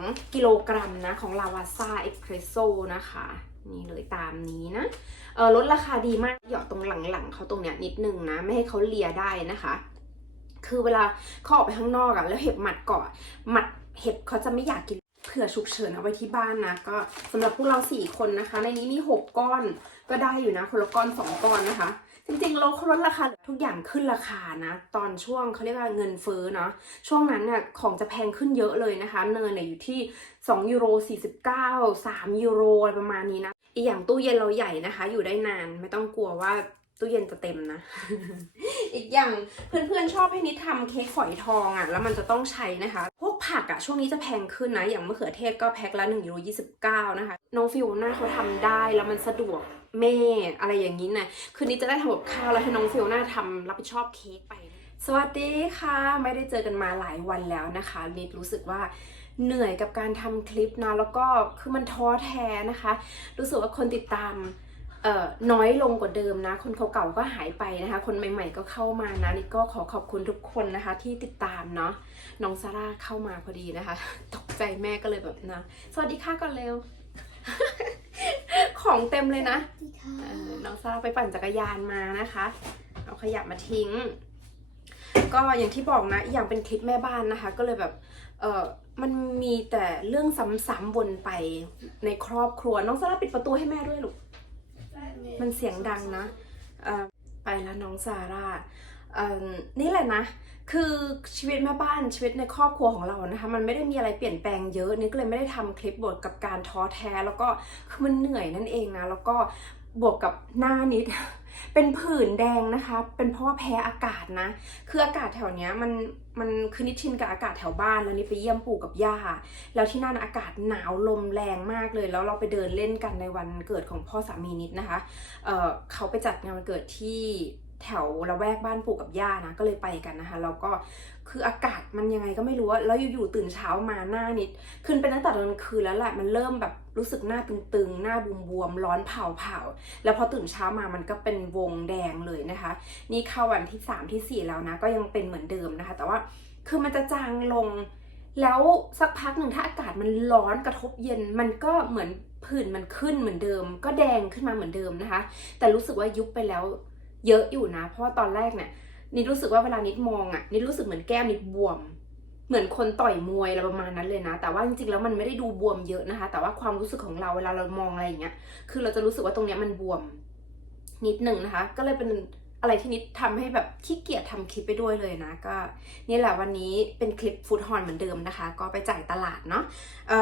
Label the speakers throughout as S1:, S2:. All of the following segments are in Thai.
S1: 2 กิโลกรัมนะ ของลาวาซาเอ็กเพรสโซนะคะ นี่เลยตามนี้นะเออลดราคาดีมากหยอดตรงหลังๆเขาตรงเนี้ยนิดนึงนะ ไม่ให้เขาเลียได้นะคะ คือเวลาเขาออกไปข้างนอกอะแล้วเห็บหมัดเกาะหมัดเห็บเขาจะไม่อยากกินเผื่อฉุกเฉินเอาไว้ที่บ้านนะ ก็สำหรับพวกเราสี่คนนะคะ ในนี้มีหกก้อนก็ได้อยู่นะ คนละก้อนสองก้อนนะคะ จริงๆเราลดราคาทุกอย่างขึ้นราคานะ ตอนช่วงเขาเรียกว่าเงินเฟ้อเนาะช่วงนั้นเนี่ยของจะแพงขึ้นเยอะเลยนะคะ เนยเนี่ยอยู่ที่2ยูโร49 3ยูโรอะไรประมาณนี้นะอีกอย่างตู้เย็นเราใหญ่นะคะ อยู่ได้นานไม่ต้องกลัวว่า ตู้เย็นจะเต็มนะ อีกอย่างเพื่อนๆชอบให้นิดทำเค้กฝอยทองอะ่ะ แล้วมันจะต้องใช้นะคะ พวกผักอะ่ะช่วงนี้จะแพงขึ้นนะ อย่างมะเขือเทศก็แพ็คละ1ยูโร29นะคะ น้องฟิวน่าเขาทำได้แล้วมันสะดวกแม่อะไรอย่างนี้นะคืนนี้จะได้ทำกับข้าวแล้วให้น้องฟิวน่าทำรับผิดชอบเค้กไป สวัสดีค่ะ ไม่ได้เจอกันมาหลายวันแล้วนะคะ นิดรู้สึกว่าเหนื่อยกับการทำคลิปนะ แล้วก็คือมันท้อแท้นะคะ รู้สึกว่าคนติดตาม น้อยลงกว่าเดิมนะ คนเก่าๆก็หายไปนะคะ คนใหม่ๆก็เข้ามานะนี่ก็ขอขอบคุณทุกคนนะคะ ที่ติดตามเนาะน้องซาร่าเข้ามาพอดีนะคะ ตกใจแม่ก็เลยแบบนะ สวัสดีค่ะก่อนเร็ว ของเต็มเลยนะ
S2: ดีค่ะ
S1: เออน้องซาร่าไปปั่นจักรยานมานะคะ เอาขยะมาทิ้ง ก็อย่างที่บอกนะอย่างเป็นคลิปแม่บ้านนะคะ ก็เลยแบบเออมันมีแต่เรื่องซ้ำๆวนไปในครอบครัว น้องซาร่าปิดประตูให้แม่ด้วยลูก มันเสียงดังนะเอ่อไปแล้วน้องซาร่าเอ่อนี่แหละนะ คือชีวิตแม่บ้านชีวิตในครอบครัวของเรานะคะ มันไม่ได้มีอะไรเปลี่ยนแปลงเยอะนี่ก็เลยไม่ได้ทำคลิปบทกับการท้อแท้ แล้วก็คือมันเหนื่อยนั่นเองนะ แล้วก็บวกกับหน้านิด เป็นผื่นแดงนะคะ เป็นเพราะว่าแพ้อากาศนะ คืออากาศแถวเนี้ยมันมันคือนิดชินกับอากาศแถวบ้านแล้วนี่ไปเยี่ยมปู่กับย่า แล้วที่นั่นอากาศหนาวลมแรงมากเลย แล้วเราไปเดินเล่นกันในวันเกิดของพ่อสามีนิดนะคะเเขาไปจัดงานวันเกิดที่แถวละแวกบ้านปู่กับย่านะ ก็เลยไปกันนะคะ แล้วก็ คืออากาศมันยังไงก็ไม่รู้แล้วอยู่ๆตื่นเช้ามาหน้านิด ขึ้นไปตั้งแต่ตอนคืนแล้วแหละมันเริ่มแบบรู้สึกหน้าตึงๆ หน้าบวมๆ ร้อนเผาๆ แล้วพอตื่นเช้ามามันก็เป็นวงแดงเลยนะคะ นี่เข้าวันที่ 3 ที่ 4 แล้วนะ ก็ยังเป็นเหมือนเดิมนะคะ แต่ว่าคือมันจะจางลง แล้วสักพักหนึ่งถ้าอากาศมันร้อนกระทบเย็นมันก็เหมือนผื่นมันขึ้นเหมือนเดิม ก็แดงขึ้นมาเหมือนเดิมนะคะ แต่รู้สึกว่ายุบไปแล้วเยอะอยู่นะ เพราะว่าตอนแรกเนี่ย นิดรู้สึกว่าเวลานิดมองอะ่ะนิดรู้สึกเหมือนแก้มนิดบวม เหมือนคนต่อยมวยอะไรประมาณนั้นเลยนะ แต่ว่าจริงๆแล้วมันไม่ได้ดูบวมเยอะนะคะ แต่ว่าความรู้สึกของเราเวลาเรามองอะไรอย่างเงี้ย คือเราจะรู้สึกว่าตรงเนี้ยมันบวม นิดหนึ่งนะคะ ก็เลยเป็นอะไรที่นิดทำให้แบบขี้เกียจทำคลิปไปด้วยเลยนะก็นี่แหละวันนี้เป็นคลิปฟู้ดฮอนเหมือนเดิมนะคะ ก็ไปจ่ายตลาดเนาะ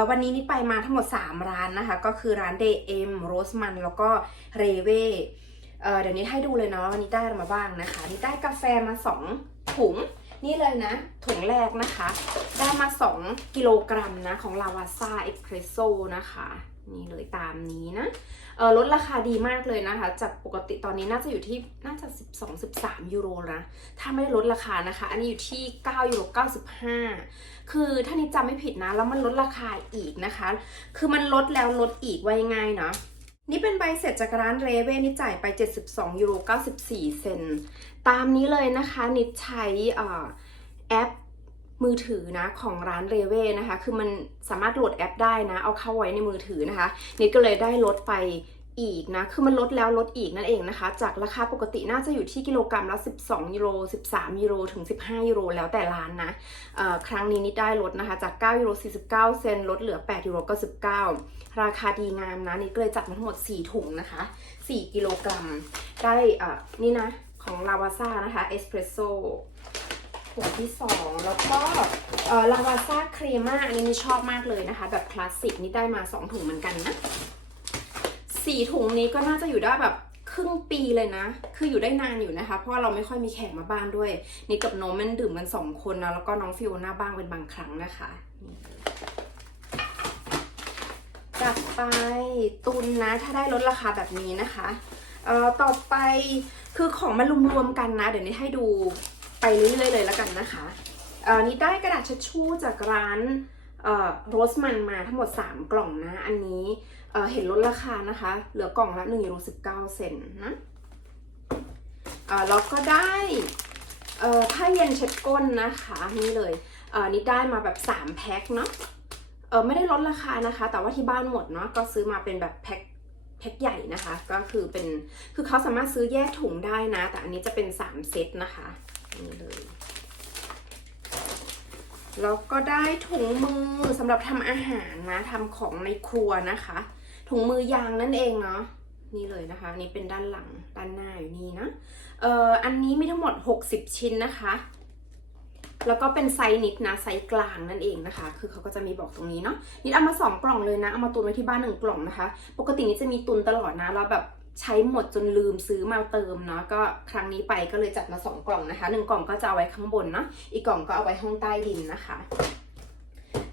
S1: วันนี้นิดไปมาทั้งหมด 3 ร้านนะคะ ก็คือร้านเดเอ็มโรสมันแล้วก็เรเว่ เดี๋ยวนี้ให้ดูเลยเนาะวันนี้ได้อะไรมาบ้างนะคะนี่ได้กาแฟมา 2 ถุง นี่เลยนะ ถุงแรกนะคะ ได้มา 2 กิโลกรัมนะ ของลาวาซ่าเอ็กเพรสโซนะคะนี่เลยตามนี้นะเออลดราคาดีมากเลยนะคะ จากปกติตอนนี้น่าจะอยู่ที่น่าจะ 12 13 ยูโรนะ ถ้าไม่ได้ลดราคานะคะ อันนี้อยู่ที่ 9 ยูโร 95 คือถ้านี่จำไม่ผิดนะ แล้วมันลดราคาอีกนะคะ คือมันลดแล้วลดอีกไว้ง่ายเนาะ นี่เป็นใบเสร็จจากร้านเรเว่นี่จ่ายไป 72ยูโร94 เซนตามนี้เลยนะคะนิดใช้แอปมือถือนะของร้านเรเว่นะคะ คือมันสามารถโหลดแอปได้นะ เอาเข้าไว้ในมือถือนะคะ นิดก็เลยได้ลดไป อีกนะ คือมันลดแล้วลดอีกนั่นเองนะคะ จากราคาปกติน่าจะอยู่ที่กิโลกรัมละ 12ยูโร 13ยูโร ถึง 15ยูโร แล้วแต่ร้านนะ ครั้งนี้นิดได้ลดนะคะ จาก 9ยูโร 49 เซนลดเหลือ 8ยูโร99 ราคาดีงามนะนิดก็เลยจัดมาทั้งหมด 4 ถุงนะคะ 4 กิโลกรัม ได้อ่อนี่นะ ของลาวาซ่านะคะ เอสเพรสโซ่ถุงที่ 2 แล้วก็ลาวาซ่าครีม่าอันนี้ชอบมากเลยนะคะ แบบคลาสสิกนี่ได้มา 2 ถุงเหมือนกันนะ สี่ถุงนี้ก็น่าจะอยู่ได้แบบครึ่งปีเลยนะ คืออยู่ได้นานอยู่นะคะ เพราะว่าเราไม่ค่อยมีแขกมาบ้านด้วย นี่กับน้องมันดื่มกันสองคนนะ แล้วก็น้องฟิโอน่าบ้างเป็นบางครั้งนะคะนี่จัดไปตุนนะ ถ้าได้ลดราคาแบบนี้นะคะ เอ่อ ต่อไปคือของมารวมๆกันนะ เดี๋ยวนี้ให้ดูไปเรื่อยๆเลยแล้วกันนะคะ เอ่อ นี่ได้กระดาษทิชชู่จากร้าน เอ่อ โรสมันมาทั้งหมด 3 กล่องนะ อันนี้ เเห็นลดราคานะคะ เหลือกล่องละ1ยูโร19 เซนนะเอ่อแล้วก็ได้ผ้าเย็นเช็ดก้นนะคะนี่เลยเนี่ได้มาแบบ 3 แพ็คเนาะไม่ได้ลดราคานะคะ แต่ว่าที่บ้านหมดเนาะก็ซื้อมาเป็นแบบแพ็คแพ็คใหญ่นะคะ ก็คือเป็นคือเขาสามารถซื้อแยกถุงได้นะ แต่อันนี้จะเป็น 3 เซตนะคะนี่เลยแล้วก็ได้ถุงมือสำหรับทำอาหารนะทำของในครัวนะคะ ถุงมือยางนั่นเองเนาะนี่เลยนะคะนี่เป็นด้านหลังด้านหน้าอยู่นี่นะเอ่ออันนี้มีทั้งหมด 60 ชิ้นนะคะ แล้วก็เป็นไซส์นิดนะไซส์กลางนั่นเองนะคะ คือเขาก็จะมีบอกตรงนี้เนาะนิดเอามาสองกล่องเลยนะเอามาตุนไว้ที่บ้านหนึ่งกล่องนะคะ ปกตินี้จะมีตุนตลอดนะแล้วแบบใช้หมดจนลืมซื้อมาเติมเนาะก็ครั้งนี้ไปก็เลยจัดมาสองกล่องนะคะหนึ่งกล่องก็จะเอาไว้ข้างบนเนาะอีกกล่องก็เอาไว้ห้องใต้ดินนะคะ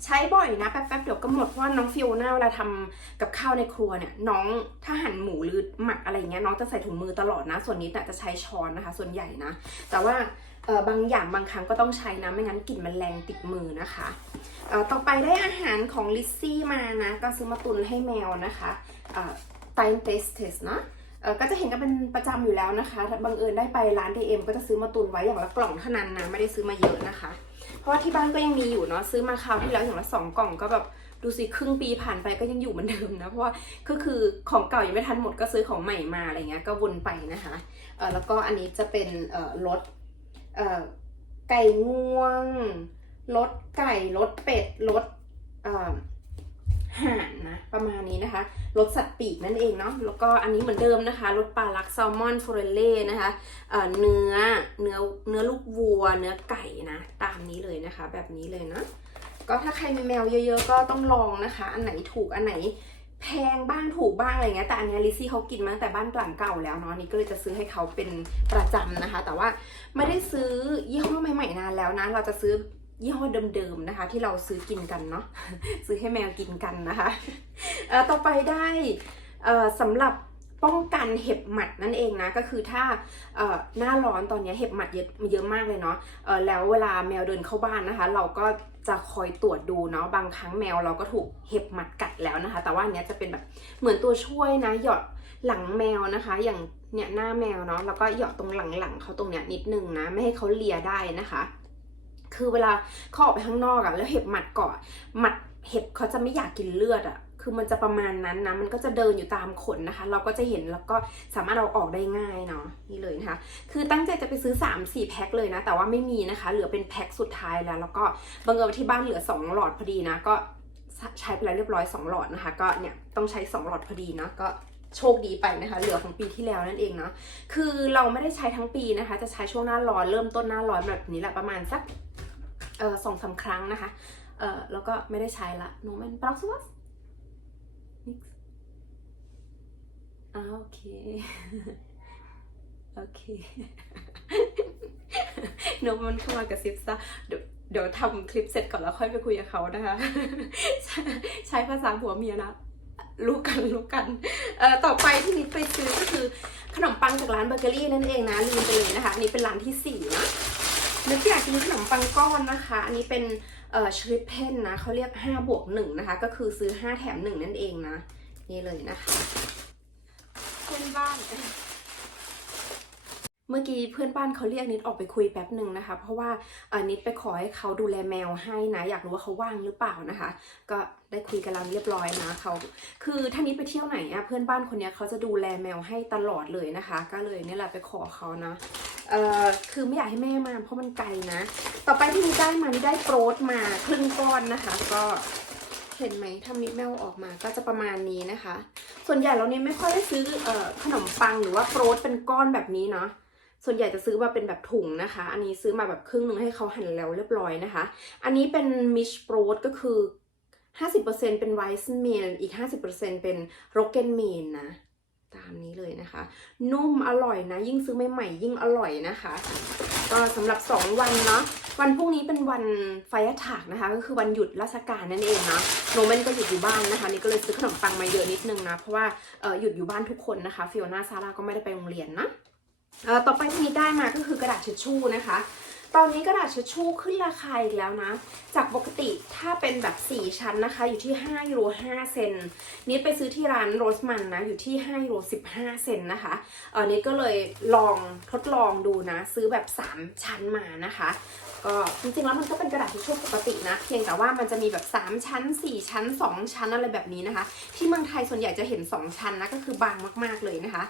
S1: ใช้บ่อยนะแป๊บๆเดี๋ยวก็หมดเพราะว่าน้องฟิโอน่าเวลาทำกับข้าวในครัวเนี่ย น้องถ้าหั่นหมูหรือหมักอะไรเงี้ยน้องจะใส่ถุงมือตลอดนะ ส่วนนี้แต่จะใช้ช้อนนะคะ ส่วนใหญ่นะ แต่ว่าเออบางอย่างบางครั้งก็ต้องใช้นะไม่งั้นกลิ่นมันแรงติดมือนะคะเออต่อไปได้อาหารของลิซซี่มานะ ก็ซื้อมาตุนให้แมวนะคะไตนเตสเทสนะเออก็จะเห็นกันเป็นประจำอยู่แล้วนะคะถ้าบังเอิญได้ไปร้าน DM ก็จะซื้อมาตุนไว้อย่างละกล่องเท่านั้นนะ ไม่ได้ซื้อมาเยอะนะคะ เพราะว่าที่บ้านก็ยังมีอยู่เนาะซื้อมาคราวที่แล้วอย่างละสองกล่องก็แบบดูสิครึ่งปีผ่านไปก็ยังอยู่เหมือนเดิมนะเพราะว่าก็คือของเก่ายังไม่ทันหมดก็ซื้อของใหม่มาอะไรเงี้ยก็วนไปนะคะเออแล้วก็อันนี้จะเป็นเออรสเออไก่งวงรสไก่รสเป็ดรสเออ ห่านนะประมาณนี้นะคะรสสัตว์ปีกนั่นเองเนาะแล้วก็อันนี้เหมือนเดิมนะคะรสปลาลักแซลมอนฟอเรเล่นะคะเอ่อเนื้อเนื้อเนื้อลูกวัว เนื้อไก่นะ ตามนี้เลยนะคะ แบบนี้เลยนะก็ถ้าใครมีแมวเยอะ ๆ ก็ต้องลองนะคะ อันไหนถูกอันไหนแพงบ้างถูกบ้างอะไรเงี้ยแต่อันนี้ลิซี่เขากินมาตั้งแต่บ้านหลังเก่าแล้วเนาะนี่ก็เลยจะซื้อให้เขาเป็นประจำนะคะ แต่ว่าไม่ได้ซื้อยี่ห้อใหม่ๆนานแล้วนะ เราจะซื้อ ยี่ห้อเดิมๆนะคะ ที่เราซื้อกินกันเนาะซื้อให้แมวกินกันนะคะต่อไปได้สำหรับป้องกันเห็บหมัดนั่นเองนะก็คือถ้าหน้าร้อนตอนนี้เห็บหมัดเยอะเยอะมากเลยเนาะแล้วเวลาแมวเดินเข้าบ้านนะคะ เราก็จะคอยตรวจดูเนาะบางครั้งแมวเราก็ถูกเห็บหมัดกัดแล้วนะคะ แต่ว่าอันเนี้ยจะเป็นแบบเหมือนตัวช่วยนะหยอดหลังแมวนะคะ อย่างเนี่ยหน้าแมวเนาะแล้วก็หยอดตรงหลังๆเขาตรงเนี้ยนิดนึงนะไม่ให้เขาเลียได้นะคะ คือเวลาเขาออกไปข้างนอกอะแล้วเห็บหมัดเกาะหมัดเห็บเขาจะไม่อยากกินเลือดอะคือมันจะประมาณนั้นนะ มันก็จะเดินอยู่ตามขนนะคะ เราก็จะเห็นแล้วก็สามารถเอาออกได้ง่ายเนาะ นี่เลยนะคะ คือตั้งใจจะไปซื้อ 3 4 แพ็คเลยนะ แต่ว่าไม่มีนะคะ เหลือเป็นแพ็คสุดท้ายแล้ว แล้วก็บังเอิญที่บ้านเหลือ 2 หลอดพอดีนะ ก็ใช้ไปแล้วเรียบร้อย 2 หลอดนะคะ ก็เนี่ยต้องใช้ 2 หลอดพอดีเนาะก็โชคดีไปนะคะ เหลือของปีที่แล้วนั่นเองเนาะ คือเราไม่ได้ใช้ทั้งปีนะคะ จะใช้ช่วงหน้าร้อน เริ่มต้นหน้าร้อนแบบนี้แหละประมาณสัก เออสองสาครั้งนะคะ เออแล้วก็ไม่ได้ใช้ละโนเมนปรักสวัส Niks. Ah, okay. okay. โนมันเข้ามากระซิบซะเดี๋ยวเดี๋ยวทำคลิปเสร็จก่อนแล้วค่อยไปคุยกับเขานะคะใช้ใช้ภาษาผัวเมียนะรู้กันรู้กัน เอ่อ ต่อไปที่นิดไปซื้อก็คือขนมปังจากร้านเบเกอรี่นั่นเองนะลืมไปเลยนะคะนนี้เป็นร้านที่สี่นะ นึกอยากกินขนมปังก้อนนะคะ อันนี้เป็นเอ่อชริปเพนนะเขาเรียก5บวก1นะคะ ก็คือซื้อ 5 แถม 1 นั่นเองนะ นี่เลยนะคะเพื่อนบ้าน เมื่อกี้เพื่อนบ้านเขาเรียกนิดออกไปคุยแป๊บหนึ่งนะคะ เพราะว่าเออนิดไปขอให้เขาดูแลแมวให้นะอยากรู้ว่าเขาว่างหรือเปล่านะคะ ก็ได้คุยกันแล้วเรียบร้อยนะเขาคือถ้านิดไปเที่ยวไหนอะเพื่อนบ้านคนนี้เขาจะดูแลแมวให้ตลอดเลยนะคะ ก็เลยนี่แหละไปขอเขานะเอ่อคือไม่อยากให้แม่มาเพราะมันไกลนะ ต่อไปที่นี่ได้มานี่ได้โปรดมาครึ่งก้อนนะคะ ก็เห็นไหมถ้ามิแมวออกมาก็จะประมาณนี้นะคะ ส่วนใหญ่เราเนี่ยไม่ค่อยได้ซื้อเอ่อขนมปังหรือว่าโปรดเป็นก้อนแบบนี้เนาะ ส่วนใหญ่จะซื้อมาเป็นแบบถุงนะคะ อันนี้ซื้อมาแบบครึ่งหนึ่งให้เขาหั่นแล้วเรียบร้อยนะคะ อันนี้เป็นมิชโปรดก็คือ 50%เป็นไรซ์เมลอีก 50%เป็นโรเกนเมนนะตามนี้เลยนะคะ นุ่มอร่อยนะ ยิ่งซื้อใหม่ๆยิ่งอร่อยนะคะ ก็สำหรับ 2 วันเนาะวันพรุ่งนี้เป็นวันไฟถากนะคะ ก็คือวันหยุดราชการนั่นเองนะโนเมนก็หยุดอยู่บ้านนะคะ นี่ก็เลยซื้อขนมปังมาเยอะนิดนึงนะ เพราะว่าหยุดอยู่บ้านทุกคนนะคะ ฟิโอนาซาร่าก็ไม่ได้ไปโรงเรียนนะ ต่อไปที่นี้ได้มาก็คือกระดาษเช็ดชู่นะคะ ตอนนี้กระดาษเช็ดชู่ขึ้นราคาอีกแล้วนะ จากปกติถ้าเป็นแบบ 4 ชั้นนะคะ อยู่ที่5ยูโร5เซนนิดไปซื้อที่ร้านโรสมันนะ อยู่ที่5ยูโร15 เซนนะคะเออนิดก็เลยลองทดลองดูนะ ซื้อแบบ 3 ชั้นมานะคะ ก็จริงๆแล้วมันก็เป็นกระดาษทิชชู่ปกตินะ เพียงแต่ว่ามันจะมีแบบ 3 ชั้น 4 ชั้น 2 ชั้นอะไรแบบนี้นะคะ ที่เมืองไทยส่วนใหญ่จะเห็น 2 ชั้นนะก็คือบางมากๆเลยนะคะ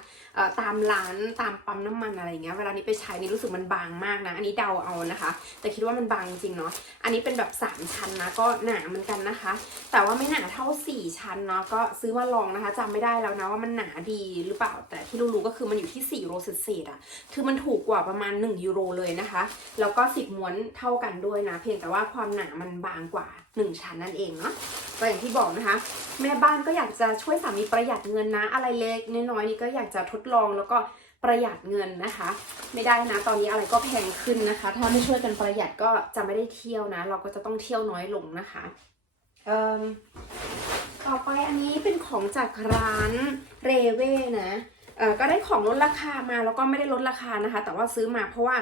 S1: ตามร้านตามปั๊มน้ำมันอะไรเงี้ยเวลานี้ไปใช้นี่รู้สึกมันบางมากนะ อันนี้เดาเอานะคะ แต่คิดว่ามันบางจริงเนาะอันนี้เป็นแบบ 3 ชั้นนะก็หนาเหมือนกันนะคะ แต่ว่าไม่หนาเท่า 4 ชั้นเนาะก็ซื้อมาลองนะคะจำไม่ได้แล้วนะว่ามันหนาดีหรือเปล่า แต่ที่รู้ๆก็คือมันอยู่ที่4ยูโรเศษๆอะคือมันถูกกว่าประมาณ 1 ยูโรเลยนะคะ แล้วก็ 10ม้วนเท่ากันด้วยนะ เพียงแต่ว่าความหนามันบางกว่า 1 ชั้นนั่นเองเนาะก็อย่างที่บอกนะคะ แม่บ้านก็อยากจะช่วยสามีประหยัดเงินนะ อะไรเล็กน้อยๆนี่ก็อยากจะทดลองแล้วก็ประหยัดเงินนะคะ ไม่ได้นะ ตอนนี้อะไรก็แพงขึ้นนะคะ ถ้าไม่ช่วยกันประหยัดก็จะไม่ได้เที่ยวนะ เราก็จะต้องเที่ยวน้อยลงนะคะเอ่มต่อไปอันนี้เป็นของจากร้านเรเว่นะ ก็ได้ของลดราคามาแล้วก็ไม่ได้ลดราคานะคะ แต่ว่าซื้อมาเพราะว่า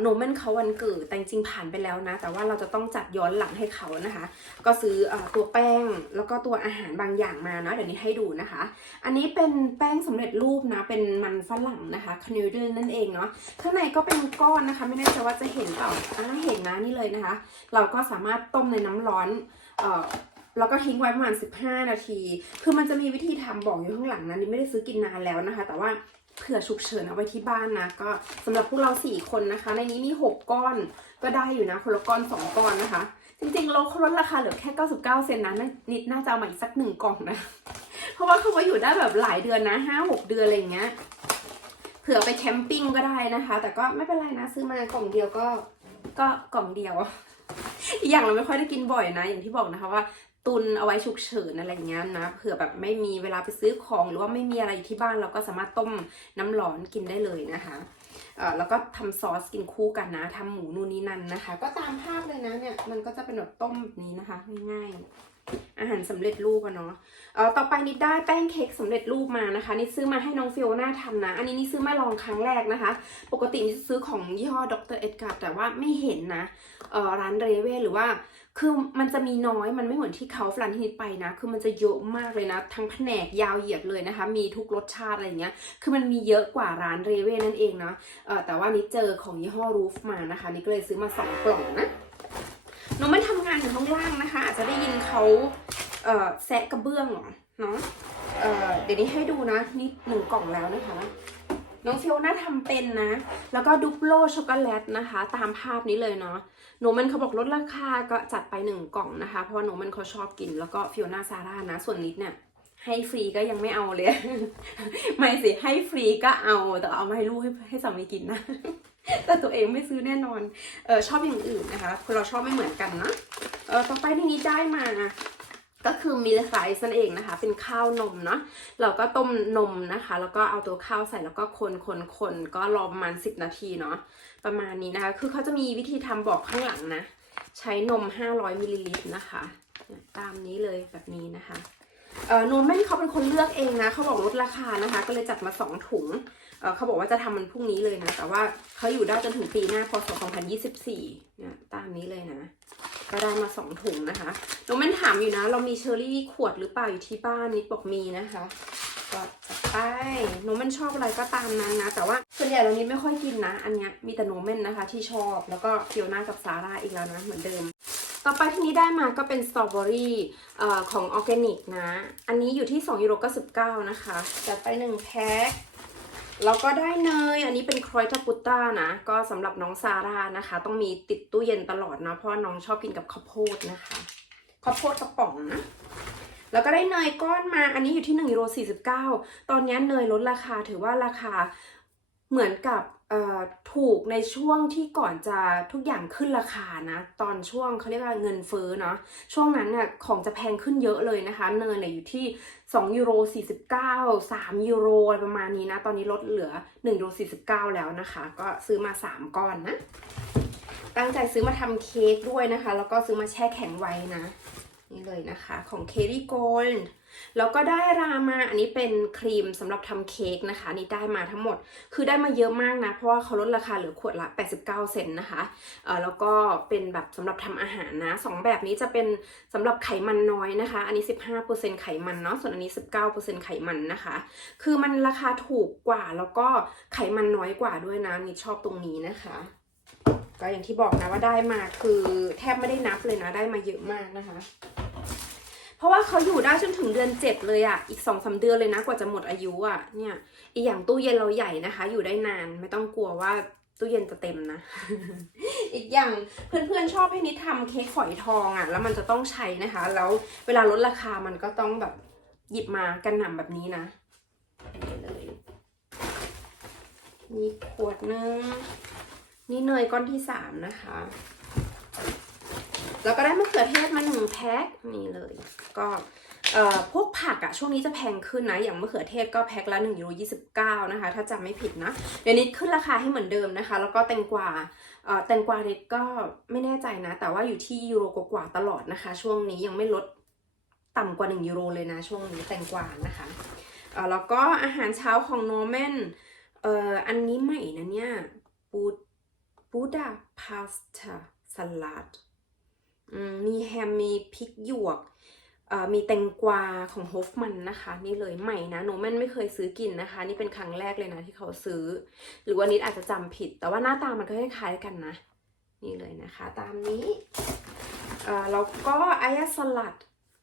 S1: โนเมนเขาวันเกิดแต่จริงผ่านไปแล้วนะ แต่ว่าเราจะต้องจัดย้อนหลังให้เขานะคะ ก็ซื้ออตัวแป้งแล้วก็ตัวอาหารบางอย่างมานะเดี๋ยวนี้ให้ดูนะคะ อันนี้เป็นแป้งสำเร็จรูปนะเป็นมันฝรั่งนะคะคานิวเดนนั่นเองเนาะข้างในก็เป็นก้อนนะคะ ไม่แน่ใจว่าจะเห็นเปล่าอ่าเห็นนะนี่เลยนะคะ เราก็สามารถต้มในน้ำร้อนเอ่อ แล้วก็ทิ้งไว้ประมาณ 15 นาที คือมันจะมีวิธีทำบอกอยู่ข้างหลังนะนี่ไม่ได้ซื้อกินนานแล้วนะคะ แต่ว่าเผื่อฉุกเฉินเอาไว้ที่บ้านนะ ก็สำหรับพวกเรา 4 คนนะคะ ในนี้มี 6 ก้อนก็ได้อยู่นะคนละก้อน 2 ก้อนนะคะ จริงๆเราลดราคาเหลือแค่ 99 เซนนะนิดน่าจะเอามาอีกสักหนึ่งกล่องนะ เพราะว่าเขาว่าอยู่ได้แบบหลายเดือนนะ5-6 เดือนอะไรอย่างเงี้ยเผื่อไปแคมปิ้งก็ได้นะคะ แต่ก็ไม่เป็นไรนะซื้อมากล่องเดียวก็ก็กล่องเดียว อย่างเราไม่ค่อยได้กินบ่อยนะ อย่างที่บอกนะคะว่า ตุนเอาไว้ฉุกเฉินอะไรเงี้ยนะเผื่อแบบไม่มีเวลาไปซื้อของหรือว่าไม่มีอะไรอยู่ที่บ้านเราก็สามารถต้มน้ำร้อนกินได้เลยนะคะเอ่อแล้วก็ทำซอสกินคู่กันนะทำหมูนู่นนี่นั่นนะคะ ก็ตามภาพเลยนะเนี่ยมันก็จะเป็นแบบต้มแบบนี้นะคะง่ายๆอาหารสำเร็จรูปอะเนาะเอ่อต่อไปนิดได้แป้งเค้กสำเร็จรูปมานะคะนี่ซื้อมาให้น้องฟิโอน่าทำนะ อันนี้นี่ซื้อมาลองครั้งแรกนะคะ ปกตินี่ซื้อของยี่ห้อดรเอ็ดการ์แต่ว่าไม่เห็นนะเอ่อร้านเรเว่หรือว่า คือมันจะมีน้อยมันไม่เหมือนที่เขาฟลันที่นิดไปนะ คือมันจะเยอะมากเลยนะ ทั้งแผนกยาวเหยียดเลยนะคะ มีทุกรสชาติอะไรเงี้ย คือมันมีเยอะกว่าร้านเรเว่นั่นเองเนาะเออแต่ว่านี่เจอของยี่ห้อรูฟมานะคะ นี่ก็เลยซื้อมาสองกล่องนะหนูไม่ทำงานอยู่ข้างล่างนะคะ อาจจะได้ยินเขาเออแซะกระเบื้องเหรอเนาะเออเดี๋ยวนี้ให้ดูนะนี่หนึ่งกล่องแล้วนะคะ น้องฟิโอน่าทำเป็นนะ แล้วก็ดุปโลช็อกโกแลตนะคะ ตามภาพนี้เลยเนาะหนูมันเขาบอกลดราคาก็จัดไปหนึ่งกล่องนะคะ เพราะว่าหนูมันเขาชอบกิน แล้วก็ฟิโอนาซาร่านะ ส่วนนิดเนี่ยให้ฟรีก็ยังไม่เอาเลย ไม่สิ ให้ฟรีก็เอา แต่เอามาให้ลูกให้ให้สามีกินนะ แต่ตัวเองไม่ซื้อแน่นอน เออชอบอย่างอื่นนะคะคือเราชอบไม่เหมือนกันนะ เออต่อไปที่นี้ได้มา ก็คือมิลค์ไรซ์นั่นเองนะคะ เป็นข้าวนมเนาะเราก็ต้มนมนะคะ แล้วก็เอาตัวข้าวใส่แล้วก็คนคนคนก็รอประมาณ 10 นาทีเนาะประมาณนี้นะคะ คือเขาจะมีวิธีทำบอกข้างหลังนะ ใช้นม 500มิลลิลิตรนะคะ ตามนี้เลยแบบนี้นะคะเออนมแม่เขาเป็นคนเลือกเองนะเขาบอกลดราคานะคะ ก็เลยจัดมา 2 ถุง เขาบอกว่าจะทำมันพรุ่งนี้เลยนะ แต่ว่าเขาอยู่ได้จนถึงปีหน้าพศ2024เนี่ยตามนี้เลยนะ ก็ได้มาสองถุงนะคะน้องแม่นถามอยู่นะ เรามีเชอร์รี่ขวดหรือเปล่าอยู่ที่บ้านนิดบอกมีนะคะก็จัดไปน้องแม่นชอบอะไรก็ตามนั้นนะ แต่ว่าส่วนใหญ่เรานี้ไม่ค่อยกินนะ อันเนี้ยมีแต่น้องแม่นนะคะ ที่ชอบแล้วก็เฟียวน่ากับซาร่าอีกแล้วนะเหมือนเดิมต่อไปที่นี้ได้มาก็เป็นสตรอเบอรี่ของออร์แกนิกนะ อันนี้อยู่ที่2ยูโร99นะคะจัดไป1แพ็ค แล้วก็ได้เนย อันนี้เป็นครอยทาปุตตานะ ก็สำหรับน้องซาร่านะคะ ต้องมีติดตู้เย็นตลอดนะ เพราะน้องชอบกินกับข้าวโพดนะคะ ข้าวโพดกระป๋องนะ แล้วก็ได้เนยก้อนมา อันนี้อยู่ที่1ยูโร49 ตอนนี้เนยลดราคาถือว่าราคาเหมือนกับ ถูกในช่วงที่ก่อนจะทุกอย่างขึ้นราคานะ ตอนช่วงเขาเรียกว่าเงินเฟ้อเนาะช่วงนั้นเนี่ยของจะแพงขึ้นเยอะเลยนะคะ เนยเนี่ยอยู่ที่2ยูโร49 3ยูโรอะไรประมาณนี้นะ ตอนนี้ลดเหลือ1ยูโร49 แล้วนะคะ ก็ซื้อมา 3ก้อนนะ ตั้งใจซื้อมาทำเค้กด้วยนะคะ แล้วก็ซื้อมาแช่แข็งไว้นะ นี่เลยนะคะของ k e r r y Gold แล้วก็ได้รามาอันนี้เป็นครีมสำหรับทำเค้กนะคะ นี่ได้มาทั้งหมด คือได้มาเยอะมากนะ เพราะว่าเขาลดราคาเหลือขวดละ 89 เซนนะคะเออแล้วก็เป็นแบบสำหรับทำอาหารนะสองแบบนี้จะเป็นสำหรับไขมันน้อยนะคะ อันนี้ 15%ไขมันเนาะส่วนอันนี้ 19%ไขมันนะคะ คือมันราคาถูกกว่าแล้วก็ไขมันน้อยกว่าด้วยนะนี่ชอบตรงนี้นะคะ ก็อย่างที่บอกนะว่าได้มาคือแทบไม่ได้นับเลยนะได้มาเยอะมากนะคะ เพราะว่าเขาอยู่ได้จนถึงเดือนเจ็ดเลยอะ่ะอีกสองสาเดือนเลยนะกว่าจะหมดอายุอะ่ะเนี่ยอีกอย่างตู้เย็นเราใหญ่นะคะ อยู่ได้นานไม่ต้องกลัวว่าตู้เย็นจะเต็มนะ อีกอย่างเพื่อนๆชอบให้นิดทำเค้กฝอยทองอะ่ะ แล้วมันจะต้องใช้นะคะ แล้วเวลาลดราคามันก็ต้องแบบหยิบมากันหน่ำแบบนี้นะนี่เลยมีขวดนึง นี่เนยก้อนที่สามนะคะ แล้วก็ได้มะเขือเทศมาหนึ่งแพ็คนี่เลย ก็เอ่อพวกผักอะช่วงนี้จะแพงขึ้นนะ อย่างมะเขือเทศก็แพ็คละ1ยูโร29 นะคะ ถ้าจำไม่ผิดนะ เดี๋ยวนี้ขึ้นราคาให้เหมือนเดิมนะคะ แล้วก็แตงกวาเอ่อแตงกวาเนี่ยก็ไม่แน่ใจนะ แต่ว่าอยู่ที่ยูโรกว่าตลอดนะคะ ช่วงนี้ยังไม่ลดต่ำกว่า 1ยูโรเลยนะ ช่วงนี้แตงกวานะคะเอ่อแล้วก็อาหารเช้าของโนแมนเอ่ออันนี้ใหม่นะเนี่ยบูบูดาพาสต้าสลัดมมีแฮมมีพริกหยวก มีแตงกวาของโฮฟมันนะคะ นี่เลยใหม่นะหนูแมนไม่เคยซื้อกินนะคะ นี่เป็นครั้งแรกเลยนะที่เขาซื้อ หรือว่านิดอาจจะจำผิด แต่ว่าหน้าตามันก็คล้ายๆกันนะ นี่เลยนะคะ ตามนี้แล้วก็อายสลัด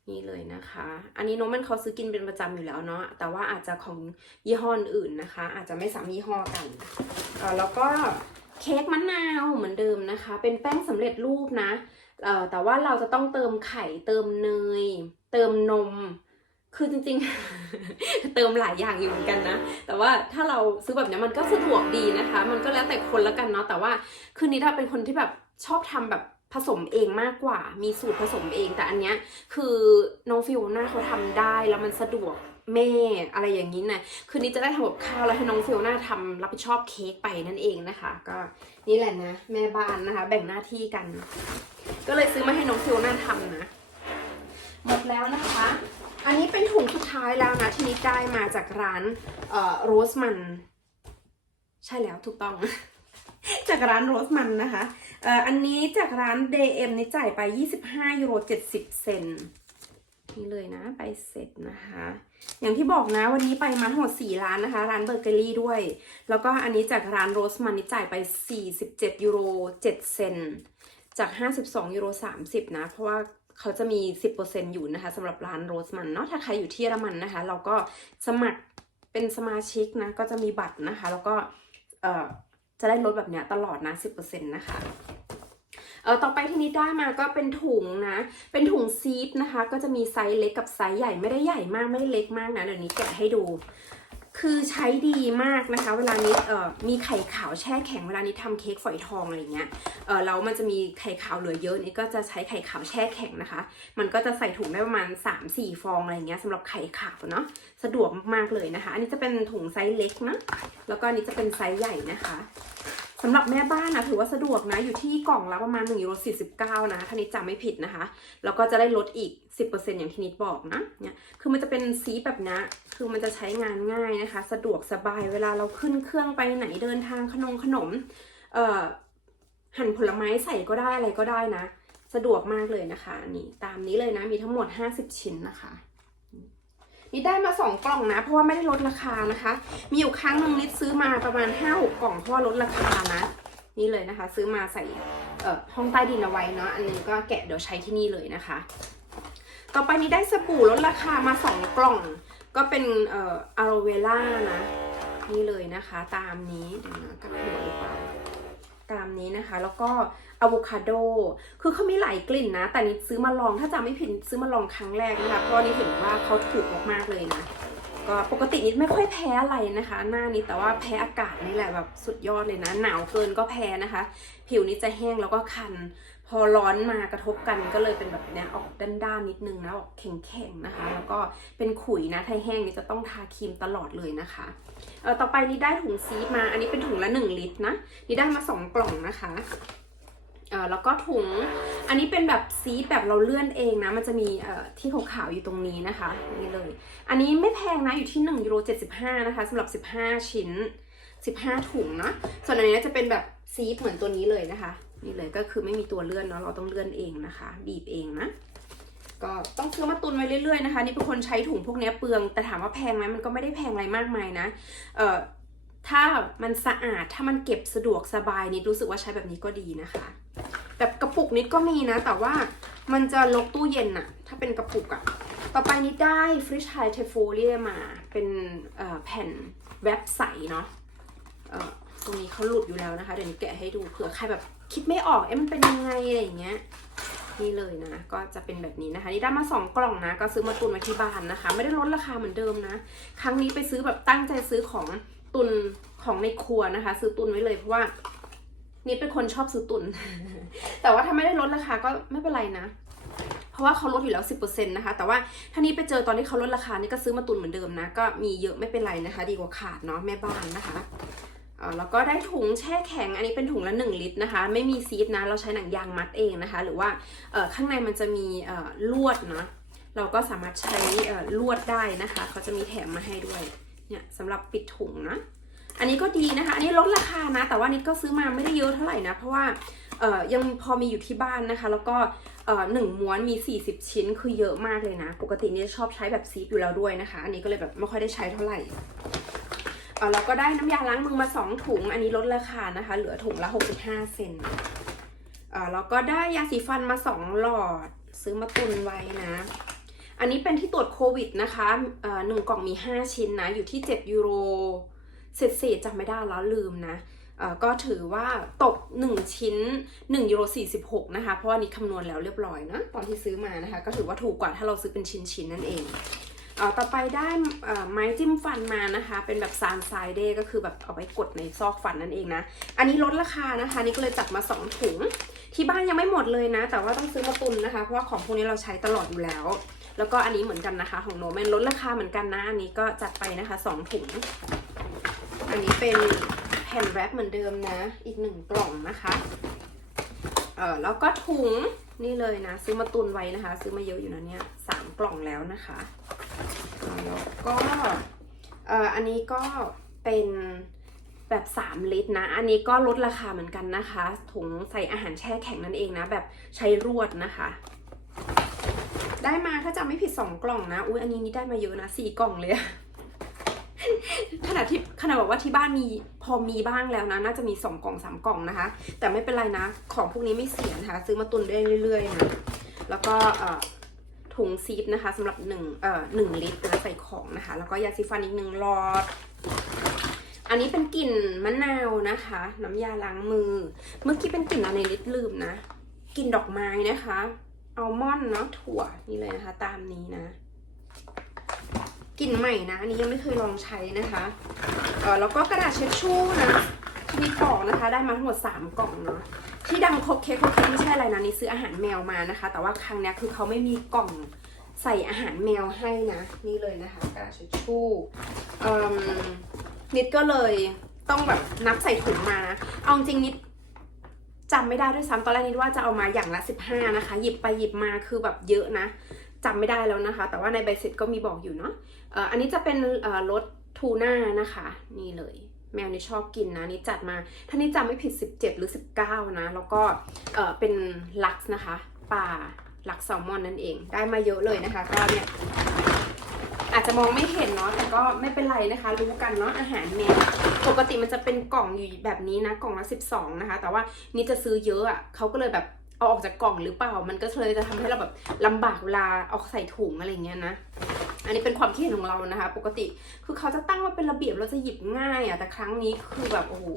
S1: นี่เลยนะคะ อันนี้น้องมันเขาซื้อกินเป็นประจำอยู่แล้วเนาะ แต่ว่าอาจจะของยี่ห้ออื่นนะคะ อาจจะไม่ซ้ำยี่ห้อกัน แล้วก็ เค้กมะนาวเหมือนเดิมนะคะ เป็นแป้งสำเร็จรูปนะแต่ว่าเราจะต้องเติมไข่เติมเนย เติมนม คือจริงๆ เติมหลายอย่างอยู่เหมือนกันนะ แต่ว่าถ้าเราซื้อแบบนี้มันก็สะดวกดีนะคะ มันก็แล้วแต่คนละกันเนาะแต่ว่าคือนิดาเป็นคนที่แบบชอบทำแบบผสมเองมากกว่า มีสูตรผสมเองแต่อันเนี้ยคือน้องฟิวน่าเขาทำได้แล้วมันสะดวก แม่อะไรอย่างนี้นะคือนิดจะได้ทำกับข้าวแล้วให้น้องฟิวน่าทำรับผิดชอบเค้กไปนั่นเองนะคะ ก็นี่แหละนะ แม่บ้านนะคะ แบ่งหน้าที่กัน ก็เลยซื้อมาให้น้องฟิวน่าทำนะหมดแล้วนะคะ อันนี้เป็นถุงสุดท้ายแล้วนะ ที่นิดได้มาจากร้านเอ่อโรสมัน ใช่แล้วถูกต้องจากร้านโรสมันนะคะเอ่ออันนี้จากร้าน DM นี่จ่ายไป 25ยูโร70 เซนนี่เลยนะใบเสร็จนะคะ อย่างที่บอกนะวันนี้ไปมาทั้งหมด 4 ร้านนะคะ ร้านเบเกอรี่ด้วย แล้วก็อันนี้จากร้านโรสมันนี่จ่ายไป 47ยูโร7เซนจาก 52ยูโร30 นะ เพราะว่าเขาจะมี 10%อยู่นะคะสำหรับร้านโรสมันเนาะถ้าใครอยู่ที่เยอรมันนะคะ เราก็สมัครเป็นสมาชิกนะ ก็จะมีบัตรนะคะ แล้วก็จะได้ลดแบบเนี้ยตลอดนะ 10%นะคะ เออต่อไปที่นิดได้มาก็เป็นถุงนะ เป็นถุงซีฟนะคะ ก็จะมีไซส์เล็กกับไซส์ใหญ่ไม่ได้ใหญ่มากไม่ได้เล็กมากนะเดี๋ยวนี้แกะให้ดู คือใช้ดีมากนะคะ เวลานี้เอ่อมีไข่ขาวแช่แข็งเวลานี้ทำเค้กฝอยทองอะไรเงี้ยเออแล้วมันจะมีไข่ขาวเหลือเยอะนี่ก็จะใช้ไข่ขาวแช่แข็งนะคะ มันก็จะใส่ถุงได้ประมาณ 3-4 ฟองอะไรเงี้ยสำหรับไข่ขาวเนาะสะดวกมากๆเลยนะคะ อันนี้จะเป็นถุงไซส์เล็กนะแล้วก็อันนี้จะเป็นไซส์ใหญ่นะคะ สำหรับแม่บ้านนะถือว่าสะดวกนะ อยู่ที่กล่องละประมาณ1ยูโร49 นะถ้านิดจำไม่ผิดนะคะ แล้วก็จะได้ลดอีก 10%อย่างที่นิดบอกนะเนี่ยคือมันจะเป็นสีแบบนี้คือมันจะใช้งานง่ายนะคะ สะดวกสบายเวลาเราขึ้นเครื่องไปไหนเดินทางขนมขนมเอ่อหั่นผลไม้ใส่ก็ได้อะไรก็ได้นะ สะดวกมากเลยนะคะนี่ตามนี้เลยนะมีทั้งหมด 50 ชิ้นนะคะ นี่ได้มา 2 กล่องนะ เพราะว่าไม่ได้ลดราคานะคะ มีอยู่ครั้งหนึ่งนิดซื้อมาประมาณ 5-6 กล่องเพราะว่าลดราคานะ นี่เลยนะคะ ซื้อมาใส่เอ่อห้องใต้ดินเอาไว้เนาะอันนึงก็แกะเดี๋ยวใช้ที่นี่เลยนะคะ ต่อไปนี้ได้สบู่ลดราคามา 2 กล่อง ก็เป็นเอ่ออะโรเวล่านะ นี่เลยนะคะ ตามนี้เดี๋ยวนะกับหัวหรือเปล่า ตามนี้นะคะ แล้วก็อะโวคาโด คือเขามีหลายกลิ่นนะ แต่นี้ซื้อมาลอง ถ้าจำไม่ผิดซื้อมาลองครั้งแรกนะคะ เพราะนี่เห็นว่าเขาถูกมากๆเลยนะ ก็ปกตินิดไม่ค่อยแพ้อะไรนะคะ หน้านี้แต่ว่าแพ้อากาศนี่แหละแบบสุดยอดเลยนะ หนาวเกินก็แพ้นะคะ ผิวนี้จะแห้งแล้วก็คัน อร้อนมากระทบกันก็เลยเป็นแบบเนี้ยออกด้านๆนิดนึงนะออกแข็งๆนะคะ แล้วก็เป็นขุยนะถ้าแห้งนี่จะต้องทาครีมตลอดเลยนะคะเออต่อไปนี่ได้ถุงซีฟมา อันนี้เป็นถุงละ 1 ลิตรนะนี่ได้มา 2 กล่องนะคะเออแล้วก็ถุงอันนี้เป็นแบบซีฟแบบเราเลื่อนเองนะ มันจะมีเอ่อที่ขาวๆอยู่ตรงนี้นะคะนี่เลย อันนี้ไม่แพงนะอยู่ที่1ยูโร75นะคะสำหรับ 15 ชิ้น 15 ถุงนะส่วนอันนี้จะเป็นแบบซีฟเหมือนตัวนี้เลยนะคะ นี่เลยก็คือไม่มีตัวเลื่อนเนาะเราต้องเลื่อนเองนะคะ บีบเองนะก็ต้องซื้อมาตุนไว้เรื่อยๆนะคะ นี่เป็นคนใช้ถุงพวกนี้เปลือง แต่ถามว่าแพงไหมมันก็ไม่ได้แพงอะไรมากมายนะเอ่อถ้ามันสะอาดถ้ามันเก็บสะดวกสบายนิดรู้สึกว่าใช้แบบนี้ก็ดีนะคะ แบบกระปุกนิดก็มีนะ แต่ว่ามันจะลกตู้เย็นอะถ้าเป็นกระปุกอะต่อไปนิดได้ฟริชไฮเทโฟเรียมาเป็นแผ่นแว็บใสเนาะเอ่อตรงนี้เขาหลุดอยู่แล้วนะคะ เดี๋ยวนี้แกะให้ดูเผื่อใครแบบ คิดไม่ออกเอ๊ะมันเป็นยังไงอะไรอย่างเงี้ยนี่เลยนะ ก็จะเป็นแบบนี้นะคะนี่ได้มาสองกล่องนะ ก็ซื้อมาตุนไว้ที่บ้านนะคะ ไม่ได้ลดราคาเหมือนเดิมนะ ครั้งนี้ไปซื้อแบบตั้งใจซื้อของตุนของในครัวนะคะ ซื้อตุนไว้เลยเพราะว่า นี่เป็นคนชอบซื้อตุน แต่ว่าถ้าไม่ได้ลดราคาก็ไม่เป็นไรนะเพราะว่าเขาลดอยู่แล้ว10%นะคะ แต่ว่าถ้านี้ไปเจอตอนที่เขาลดราคานี่ก็ซื้อมาตุนเหมือนเดิมนะ ก็มีเยอะไม่เป็นไรนะคะ ดีกว่าขาดเนาะแม่บ้านนะคะ แล้วก็ได้ถุงแช่แข็ง อันนี้เป็นถุงละ 1 ลิตรนะคะ ไม่มีซีดนะ เราใช้หนังยางมัดเองนะคะ หรือว่าข้างในมันจะมีลวดเนาะ เราก็สามารถใช้ลวดได้นะคะ เขาจะมีแถมมาให้ด้วย เนี่ยสำหรับปิดถุงนะ อันนี้ก็ดีนะคะ อันนี้ลดราคานะ แต่ว่านิดก็ซื้อมาไม่ได้เยอะเท่าไหร่นะ เพราะว่ายังพอมีอยู่ที่บ้านนะคะ แล้วก็หนึ่งม้วนมี 40 ชิ้นคือเยอะมากเลยนะ ปกตินี่ชอบใช้แบบซีฟอยู่แล้วด้วยนะคะ อันนี้ก็เลยแบบไม่ค่อยได้ใช้เท่าไหร่ เอ่อเราก็ได้น้ำยาล้างมือมา 2 ถุง อันนี้ลดราคานะคะ เหลือถุงละ 65 เซนเอ่อแล้วก็ได้ยาสีฟันมา 2 หลอด ซื้อมาตุนไว้นะ อันนี้เป็นที่ตรวจโควิดนะคะเอ่อหนึ่งกล่องมี 5 ชิ้นนะ อยู่ที่ 7 ยูโร เศษเศษจำไม่ได้แล้วลืมนะเอ่อก็ถือว่าตก 1 ชิ้น1ยูโร46 นะคะ เพราะว่านี่คำนวณแล้วเรียบร้อยนะ ตอนที่ซื้อมานะคะ ก็ถือว่าถูกกว่าถ้าเราซื้อเป็นชิ้นๆนั่นเอง ต่อไปได้ไม้จิ้มฟันมานะคะ เป็นแบบซานไซเดก็คือแบบเอาไว้กดในซอกฟันนั่นเองนะ อันนี้ลดราคานะคะ นี่ก็เลยจัดมา 2 ถุง ที่บ้านยังไม่หมดเลยนะ แต่ว่าต้องซื้อมาตุนนะคะ เพราะว่าของพวกนี้เราใช้ตลอดอยู่แล้ว แล้วก็อันนี้เหมือนกันนะคะ ของโนแมนลดราคาเหมือนกันนะ อันนี้ก็จัดไปนะคะสองถุง อันนี้เป็นแผ่นแรปเหมือนเดิมนะ อีกหนึ่งกล่องนะคะ เออแล้วก็ถุงนี่เลยนะ ซื้อมาตุนไว้นะคะ ซื้อมาเยอะอยู่นะเนี่ยสามกล่องแล้วนะคะ แล้วก็เอออันนี้ก็เป็นแบบ 3 ลิตรนะ อันนี้ก็ลดราคาเหมือนกันนะคะ ถุงใส่อาหารแช่แข็งนั่นเองนะ แบบใช้รวดนะคะ ได้มาถ้าจำไม่ผิด 2 กล่องนะ อุ้ยอันนี้นี่ได้มาเยอะนะสี่กล่องเลยขนาดที่ขนาดบอกว่าที่บ้านมีพอมีบ้างแล้วนะ น่าจะมีสองกล่องสามกล่องนะคะ แต่ไม่เป็นไรนะ ของพวกนี้ไม่เสียนะคะ ซื้อมาตุนได้เรื่อยๆนะ แล้วก็เอ่อ ถุงซีฟนะคะสำหรับหนึ่งเอ่อหนึ่งลิตรนะใส่ของนะคะ แล้วก็ยาสีฟันอีกหนึ่งหลอด อันนี้เป็นกลิ่นมะนาวนะคะ น้ำยาล้างมือ เมื่อกี้เป็นกลิ่นอะไรลิตรลืมนะกลิ่นดอกไม้นะคะอัลมอนด์เนาะถั่วนี่เลยนะคะ ตามนี้นะกลิ่นใหม่นะอันนี้ยังไม่เคยลองใช้นะคะเออแล้วก็กระดาษเช็ดชู่นะ ที่นี่อกนะคะ ได้มาทั้งหมด 3 กล่องเนาะที่ดังครกเค้กครกเค้กไม่ใช่อะไรนะนี่ซื้ออาหารแมวมานะคะ แต่ว่าครั้งเนี้ยคือเขาไม่มีกล่องใส่อาหารแมวให้นะ นี่เลยนะคะกระดาษเช็ดชู่เอ่มนิดก็เลยต้องแบบนับใส่ถุงมานะ เอาจริงนิดจำไม่ได้ด้วยซ้ำตอนแรกนิดว่าจะเอามาอย่างละ 15 นะคะ หยิบไปหยิบมาคือแบบเยอะนะจำไม่ได้แล้วนะคะ แต่ว่าในใบเสร็จก็มีบอกอยู่เนาะอ,อ,อันนี้จะเป็นรสทูน่านะคะ นี่เลย แมวนี่ชอบกินนะนี่จัดมา ถ้านี่จำไม่ผิด 17 หรือ 19 นะ แล้วก็เอ่อเป็นลักซ์นะคะปลาลักซ์แซลมอนนั่นเอง ได้มาเยอะเลยนะคะก็เนี่ยอาจจะมองไม่เห็นเนาะแต่ก็ไม่เป็นไรนะคะ รู้กันเนาะอาหารแมวปกติมันจะเป็นกล่องอยู่แบบนี้นะกล่องละ12 นะคะ แต่ว่านี่จะซื้อเยอะอะ่ะเขาก็เลยแบบเอาออกจากกล่องหรือเปล่า มันก็เลยจะทำให้เราแบบลำบากเวลาเอาใส่ถุงอะไรเงี้ยนะ อันนี้เป็นความคิดเห็นของเรานะคะ ปกติ คือเขาจะตั้งว่าเป็นระเบียบเราจะหยิบง่ายอะแต่ครั้งนี้คือแบบโอ้โห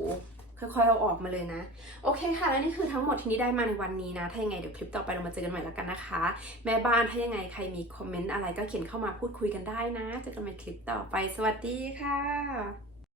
S1: ค่อยๆเอาออกมาเลยนะ โอเคค่ะ และนี่คือทั้งหมดที่นี่ได้มาในวันนี้นะ ถ้ายังไงเดี๋ยวคลิปต่อไปเรามาเจอกันใหม่แล้วกันนะคะ แม่บ้านถ้ายังไงใครมีคอมเมนต์อะไรก็เขียนเข้ามาพูดคุยกันได้นะ เจอกันใหม่คลิปต่อไป สวัสดีค่ะ